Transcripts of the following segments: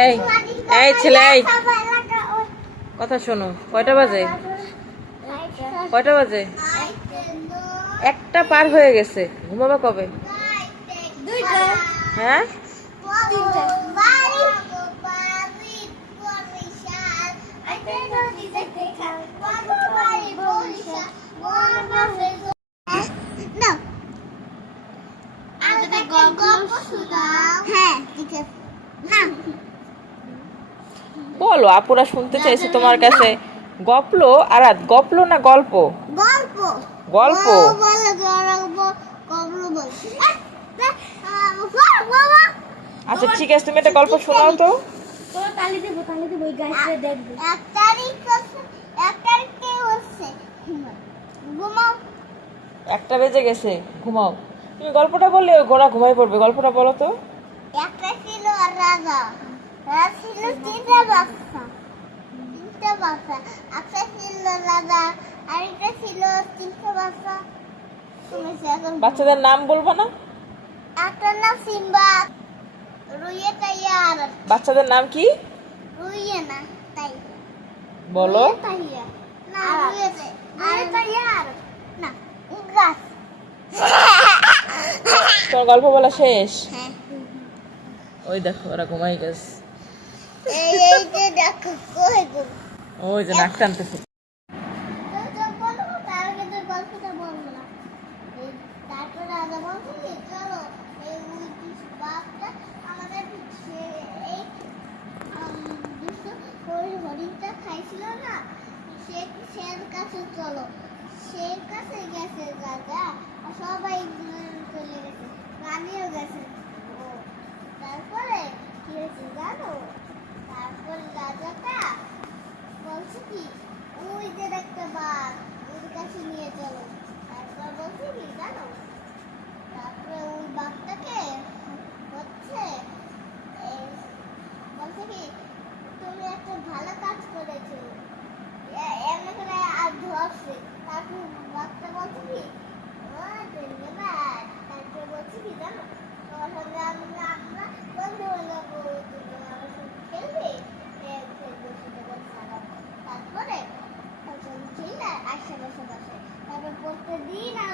এই এই ছেলে এই। কথা শোনো কয়টা বাজে? কয়টা বাজে? একটা পার হয়ে গেছে। ঘুমাবা কবে? হ্যাঁ? হ্যাঁ ঠিক আছে। না বলো আপুরা শুনতে চাইছে তোমার কাছে গপলো আরাত গপলো না গল্প? গল্প। গল্প? ও বলে গল্প গল্প বল বাবা আচ্ছা ঠিক আছে তুমি একটা গল্প শোনাও তো। তোরা তালি দেবো তালি দেবো ওই গাছটা দেখবে। এক তারিখ হচ্ছে এক তারিখে হচ্ছে? ঘুমাও। একটা বেজে গেছে ঘুমাও। তুমি গল্পটা বললে ওই ঘোড়া ঘুমাই পড়বে। গল্পটা বলো তো। একটা ছিল রাজা। রাজা ছিল তিনটা বাচ্চা। তিনটা বাচ্চা। একটা ছিল রাজা আরেকটা ছিল তিনটা বাচ্চা। বাচ্চাদের নাম বলব না? একটা নাম সিম্বা। রুইয়ে আর বাচ্চাদের নাম কি? রুইয়ে না তাই। বলো। রুইয়ে না রুইয়ে তাই আর তাইয়া আর না গাছ তোমার গল্প বলা শেষ। হ্যাঁ। ওই দেখো ওরা ঘুমাই গেছে। ওই যে নাক টানতেছে খাইছিল না সে সের কাছে চলো সের কাছে গেছে আর সবাই চলে গেছে রানীও গেছে ও তারপরে কি হয়েছে জানো তারপর রাজাটা বলছে কি ওই যে একটা বাঘ ওর কাছে নিয়ে চলো তারপর বলছে কি জানো তারপরে ওই বাঘটাকে হচ্ছে এই, বলছে কি তুমি একটা ভালো কাজ করেছ এ- এমনি করে আর ধরছে তারপর বাঘটা বলছে কি ও ধন্যবাদ তারপর বলছে কি জানো তোমার সঙ্গে আমরা আমরা বন্ধু হলো তুমি আমার সঙ্গে খেলবে এ, খেলবে সেটা বলছে আবার। তারপরে তখন খেলে আসে বসে বসে তারপর প্রত্যেকদিন আবার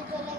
এই